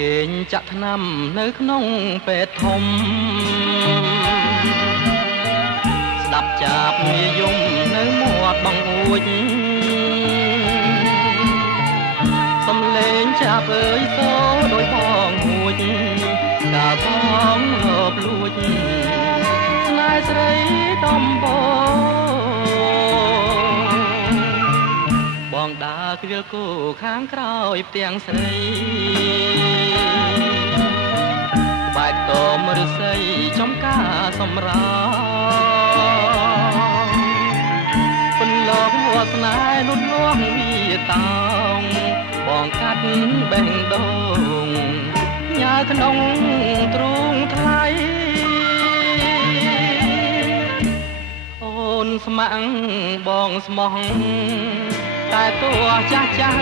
គេងចាក់ថ្នាំនៅក្នុងពេទ្យធំស្ដាប់ចាប់និយមនៅមាត់បងអួចសំលេងចាប់អើយសូដោយបងអួចកាលផងលបលួចស្នេហ៍ស្រីដំបងដើរគ្រាលគោខាងក្រោយផ្ទាំងស្រីបែកតមឫស្សីចំការសម្រោពន្លកវស្នេហ៍លុតលាស់វាតោងបងកាត់បេះដូងញ៉ាក្នុងទ្រូងថ្លៃអូនស្ម័គ្របងស្មោះតែតួចាស់ចាំង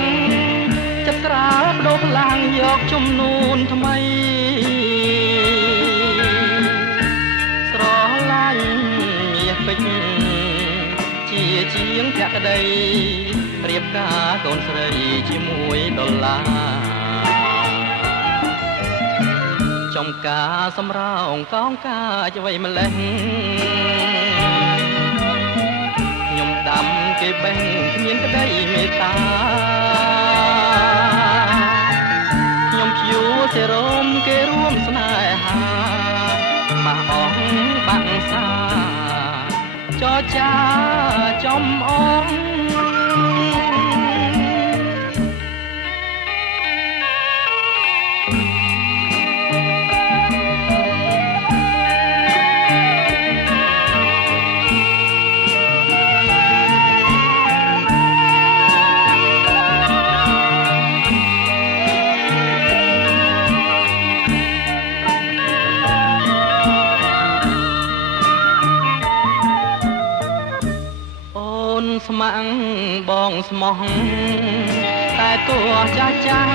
ចិត្តស្រាលបដូរខ្លាំងយកជំនូនថ្មីស្រឡាញ់មាសពេជ្រជាជាងភក្តីរៀបការកូនស្រីជាមួយដុល្លារចំការសម្រោងកងការអ្វីម្លេះខ្ញុំដាំគេបេះគ្មានក្តីមេត្តាខ្ញុំភួរសេរ៉ូមគេរួមស្នេហាម៉ាស់អងបាក់សាចរចាចំអងស្ម័គ្របងស្មោះតែតួចាស់ចាំង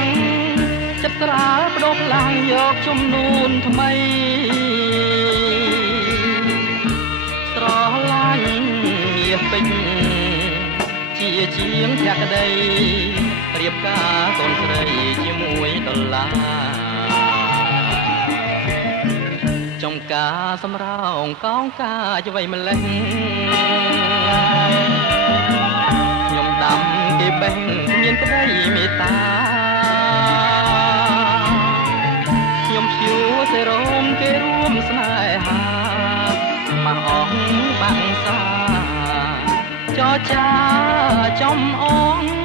ចិត្តស្រាលបដូរខ្លាំងយកជំនូនថ្មីស្រឡាញ់មាសពេជ្រជាជាងភក្តីរៀបការកូនស្រីជាមួយដុល្លារចំការសម្រោងកងការអ្វីម្លេះខ្ញុំដាំគេបេះមានក្តីមេត្តាខ្ញុំភួរសេរ៉ូមគេរួមស្នេហាម៉ាស់អងបាក់សាចរចាចំអង